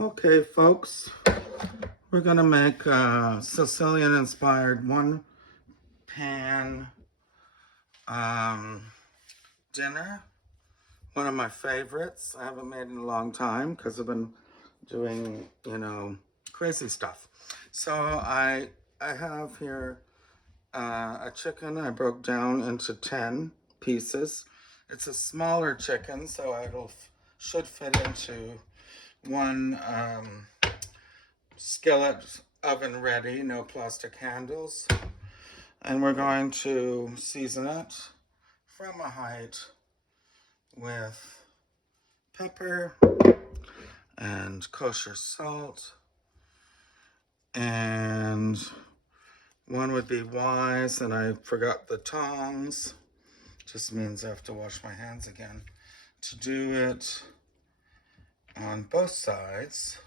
Okay, folks, we're gonna make a Sicilian-inspired one-pan dinner. One of my favorites. I haven't made in a long time because I've been doing, crazy stuff. So I have here a chicken I broke down into 10 pieces. It's a smaller chicken, so should fit into one skillet, oven ready, no plastic handles. And we're going to season it from a height with pepper and kosher salt. And one would be wise, and I forgot the tongs. Just means I have to wash my hands again. To do it on both sides.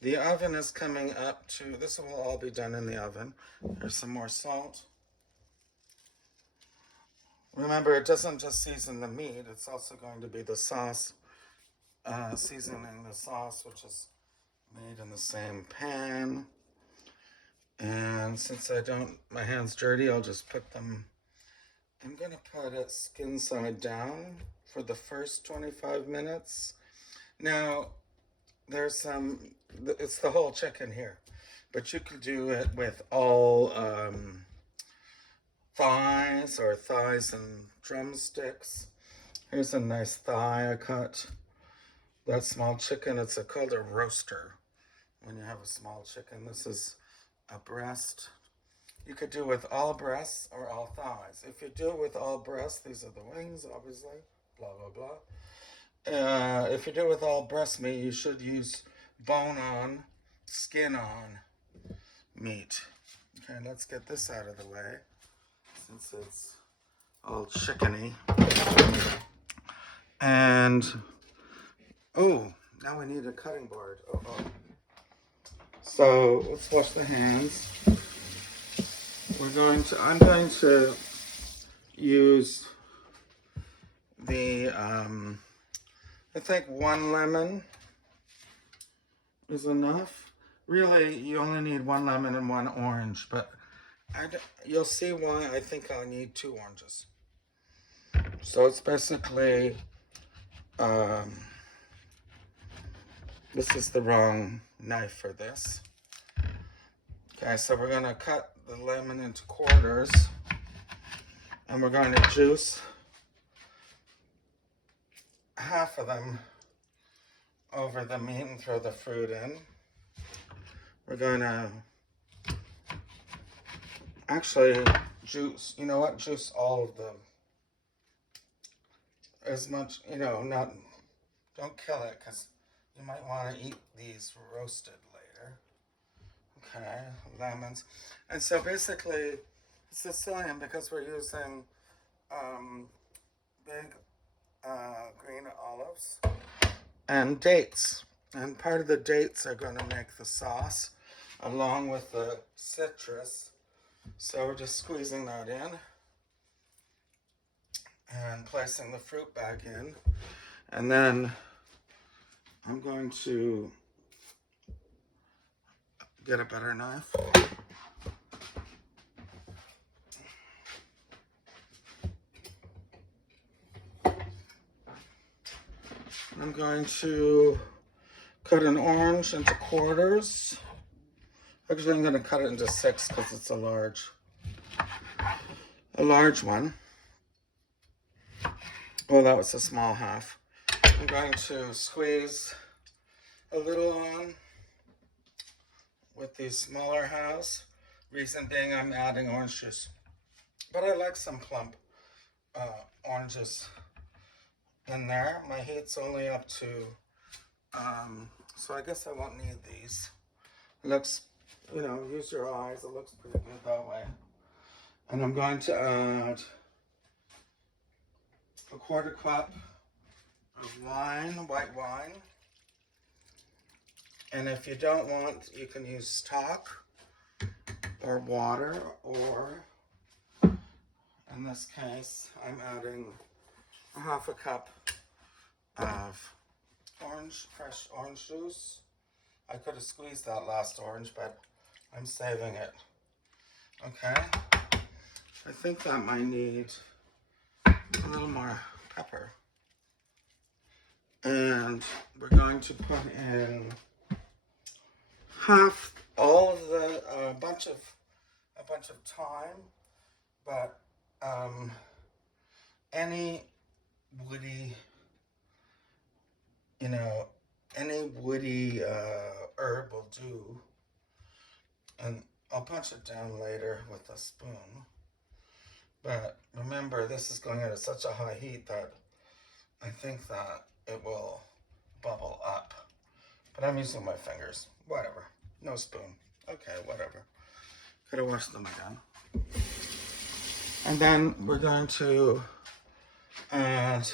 The oven is coming up to, this will all be done in the oven. There's some more salt. Remember, it doesn't just season the meat, it's also going to be the sauce, seasoning the sauce, which is made in the same pan. And since my hand's dirty, I'll just put them, I'm gonna put it skin side down for the first 25 minutes. Now, it's the whole chicken here, but you could do it with all thighs and drumsticks. Here's a nice thigh I cut. That small chicken, it's called a roaster when you have a small chicken. This is a breast. You could do with all breasts or all thighs. If you do it with all breasts, these are the wings, obviously, blah, blah, blah. If you do it with all breast meat, you should use bone-on, skin-on meat. Okay, let's get this out of the way since it's all chickeny. And, now we need a cutting board. So let's wash the hands. I'm going to use the, I think 1 lemon is enough. Really, you only need 1 lemon and 1 orange, but you'll see why I think I'll need 2 oranges. So it's basically, this is the wrong knife for this. Okay, so we're gonna cut the lemon into quarters, and we're going to juice half of them over the meat and throw the fruit in. We're going to actually juice all of them. As much, don't kill it because you might want to eat these roasted later. Okay, lemons. And so basically, it's Sicilian because we're using big green olives and dates. And part of the dates are going to make the sauce along with the citrus. So we're just squeezing that in and placing the fruit back in. And then I'm going to get a better knife. I'm going to cut an orange into quarters. Actually, I'm going to cut it into 6 because it's a large one. Oh, that was a small half. I'm going to squeeze a little on with these smaller halves. Reason being I'm adding orange juice. But I like some plump oranges in there. My heat's only up to, so I guess I won't need these. It looks, use your eyes. It looks pretty good that way. And I'm going to add a 1/4 cup of white wine. And if you don't want, you can use stock or water, or in this case, I'm adding a 1/2 cup of fresh orange juice. I could have squeezed that last orange, but I'm saving it. Okay. I think that might need a little more pepper. And we're going to put in all of the a bunch of thyme, but any woody, any woody herb will do. And I'll punch it down later with a spoon. But remember, this is going at such a high heat that I think that it will bubble up. But I'm using my fingers. Whatever. No spoon. Okay, whatever. Could have washed them again. And then we're going to add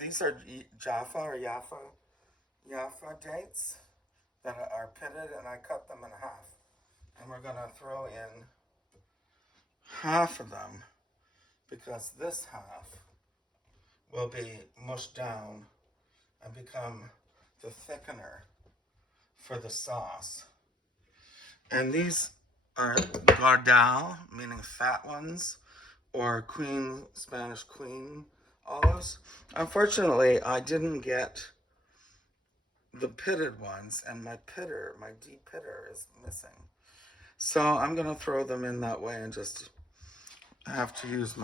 these are Jaffa dates that are pitted, and I cut them in half. And we're going to throw in half of them because this half will be mushed down and become the thickener for the sauce. And these are gardal, meaning fat ones, or Spanish queen olives. Unfortunately, I didn't get the pitted ones, and my deep pitter is missing. So I'm gonna throw them in that way and just have to use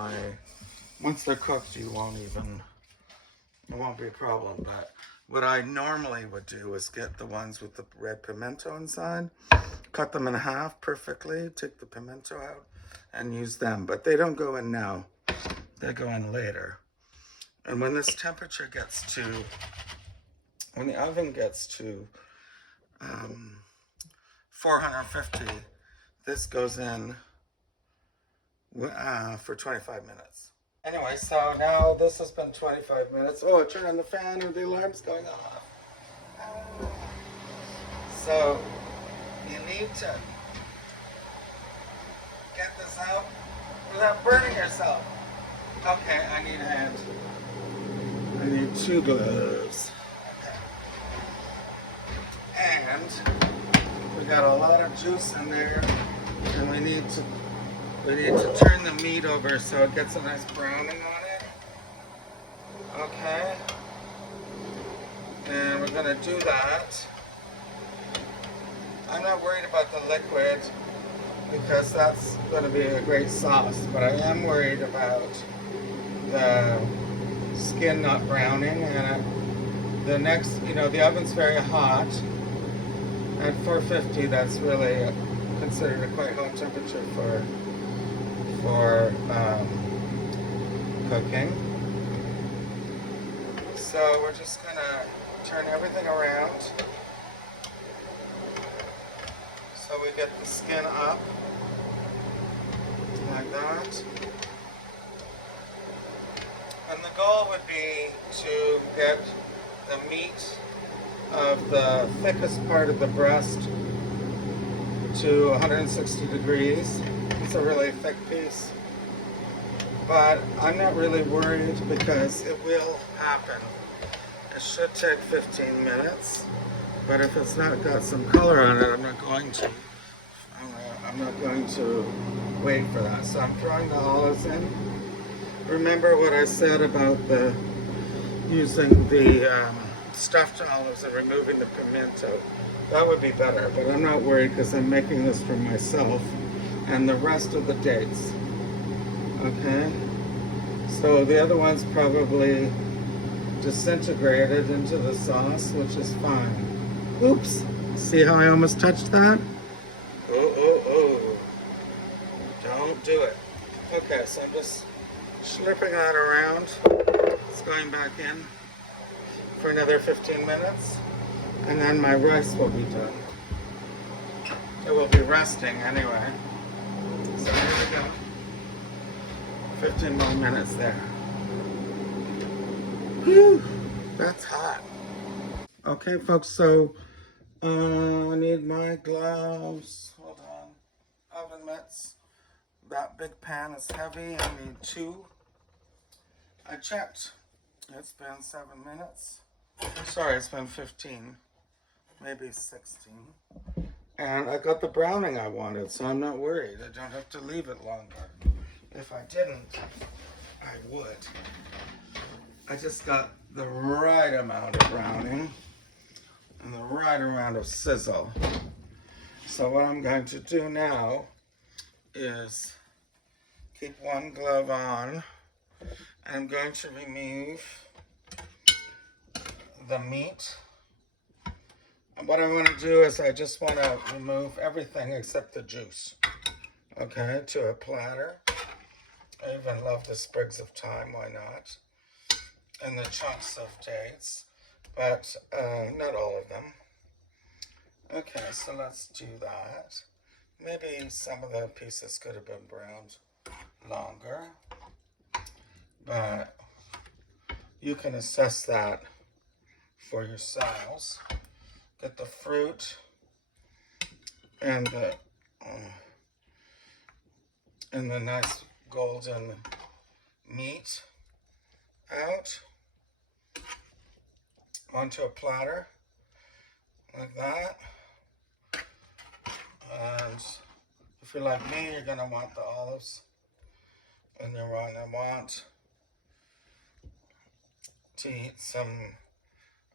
once they're cooked, it won't be a problem. But what I normally would do is get the ones with the red pimento inside, cut them in half perfectly, take the pimento out, and use them. But they don't go in now, they go in later. And when this temperature when the oven gets to 450, this goes in for 25 minutes. Anyway, so now this has been 25 minutes. Oh, I turned on the fan and the alarm's going off. So you need to get this out without burning yourself. Okay, I need a hand. I need 2 gloves. Okay. And we got a lot of juice in there, and we need to turn the meat over so it gets a nice browning on it. Okay. And we're gonna do that. I'm not worried about the liquid because that's gonna be a great sauce, but I am worried about the skin not browning. And the oven's very hot. At 450, that's really considered a quite hot temperature for cooking. So we're just gonna turn everything around so we get the skin up like that. And the goal would be to get the meat of the thickest part of the breast to 160 degrees. It's a really thick piece. But I'm not really worried because it will happen. It should take 15 minutes. But if it's not got some color on it, I'm not going to wait for that. So I'm throwing the olives in. Remember what I said about using the stuffed olives and removing the pimento. That would be better, but I'm not worried because I'm making this for myself and the rest of the dates. Okay? So the other one's probably disintegrated into the sauce, which is fine. Oops! See how I almost touched that? Oh. Don't do it. Okay, so I'm just slurping that around. It's going back in for another 15 minutes. And then my rice will be done. It will be resting anyway. So here we go. 15 more minutes there. Whew, that's hot. Okay, folks, so I need my gloves. Hold on. Oven mitts. That big pan is heavy. I need 2. I checked. It's been 7 minutes. Sorry, it's been 15, maybe 16. And I got the browning I wanted, so I'm not worried. I don't have to leave it longer. If I didn't, I would. I just got the right amount of browning and the right amount of sizzle. So what I'm going to do now is keep one glove on. I'm going to remove the meat. And what I want to do is I just want to remove everything except the juice. Okay, to a platter. I even love the sprigs of thyme, why not? And the chunks of dates, but not all of them. Okay, so let's do that. Maybe some of the pieces could have been browned longer, but you can assess that for yourselves. Get the fruit and the nice golden meat out onto a platter like that. And if you're like me, you're going to want the olives, and you're going to want to eat some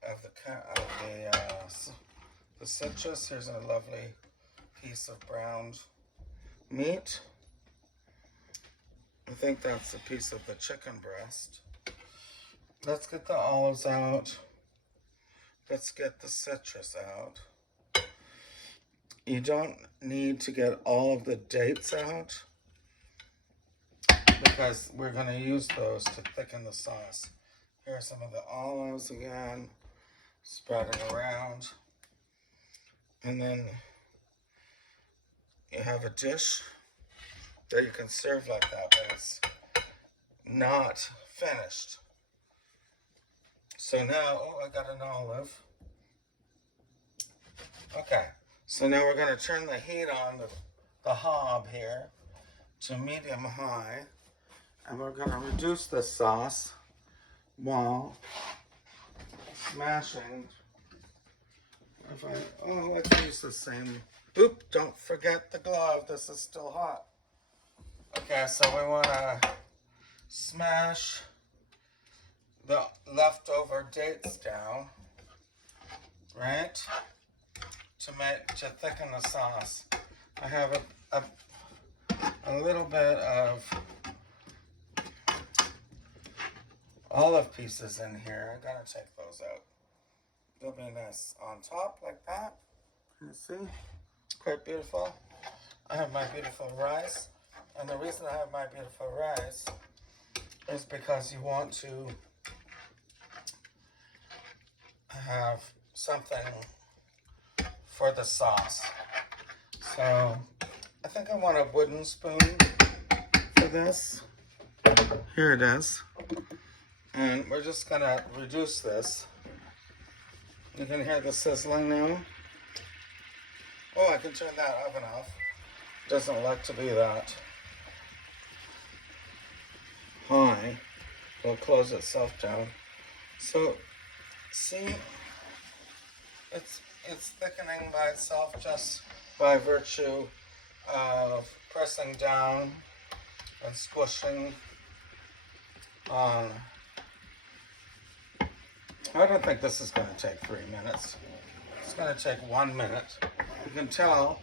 of the citrus. Here's a lovely piece of browned meat. I think that's a piece of the chicken breast. Let's get the olives out. Let's get the citrus out. You don't need to get all of the dates out because we're going to use those to thicken the sauce. Here are some of the olives again, spread it around. And then you have a dish that you can serve like that, but it's not finished. So now, oh, I got an olive. Okay, so now we're going to turn the heat on the hob here to medium high, and we're going to reduce the sauce while smashing. I can use the same. Oop, don't forget the glove. This is still hot. Okay, so we want to smash the leftover dates down, right? To thicken the sauce. I have a little bit of olive pieces in here. I gotta take those out. They'll be nice on top like that. Can you see? Quite beautiful. I have my beautiful rice. And the reason I have my beautiful rice is because you want to have something for the sauce. So I think I want a wooden spoon for this. Here it is. And we're just gonna reduce this. You can hear the sizzling now. Oh, I can turn that oven off. Doesn't like to be that high. It'll close itself down. So, see, it's thickening by itself just by virtue of pressing down and squishing on. I don't think this is going to take 3 minutes. It's going to take 1 minute. You can tell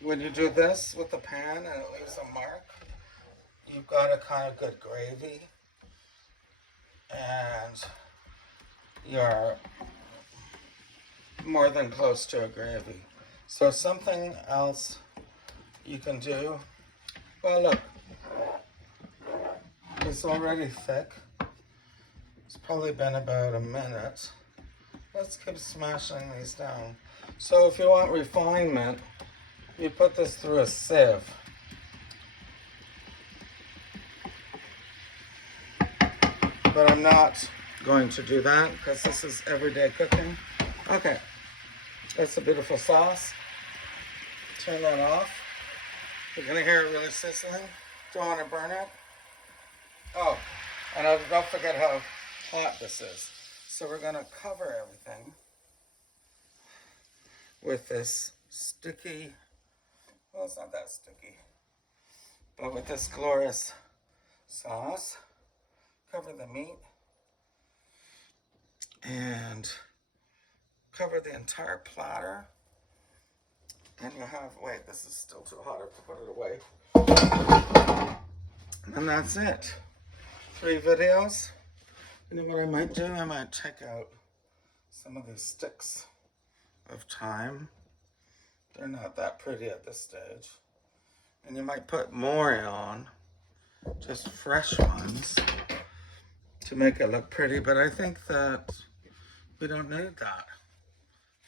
when you do this with the pan and it leaves a mark, you've got a kind of good gravy, and you're more than close to a gravy. So something else you can do, well, look, it's already thick. It's probably been about a minute. Let's keep smashing these down. So if you want refinement, you put this through a sieve. But I'm not going to do that because this is everyday cooking. Okay, that's a beautiful sauce. Turn that off. You're gonna hear it really sizzling. Don't want to burn it. Oh, And don't forget how hot this is. So we're going to cover everything with this sticky, well, it's not that sticky, but with this glorious sauce. Cover the meat and cover the entire platter. And you have, wait, this is still too hot, I have to put it away. And that's it. 3 videos. You know what I might do? I might take out some of these sticks of thyme. They're not that pretty at this stage. And you might put more on, just fresh ones, to make it look pretty. But I think that we don't need that.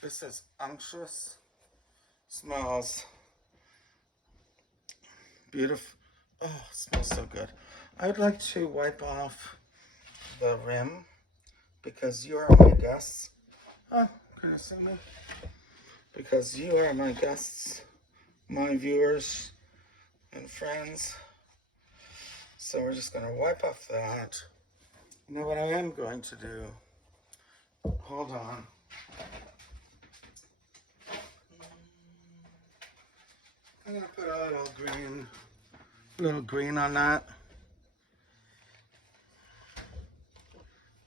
This is unctuous. Smells beautiful. Oh, it smells so good. I'd like to wipe off the rim because you are my guests. Oh, can you see me? Because you are my guests, my viewers and friends. So we're just going to wipe off that. You know what I am going to do? Hold on. I'm going to put a little green on that.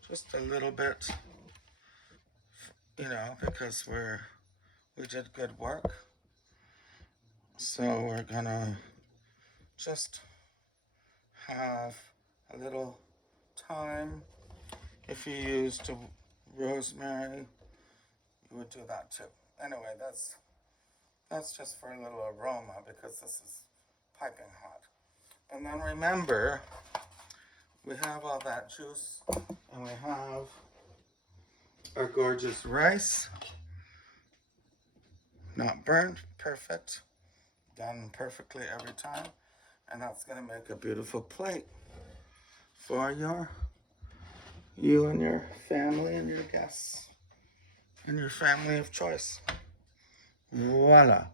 Just a little bit, you know, because we did good work. So we're gonna just have a little thyme. If you used rosemary, you would do that too. Anyway, that's just for a little aroma because this is piping hot. And then remember, we have all that juice and we have our gorgeous rice. Not burnt, perfect. Done perfectly every time. And that's gonna make a beautiful plate for you and your family and your guests and your family of choice. Voila.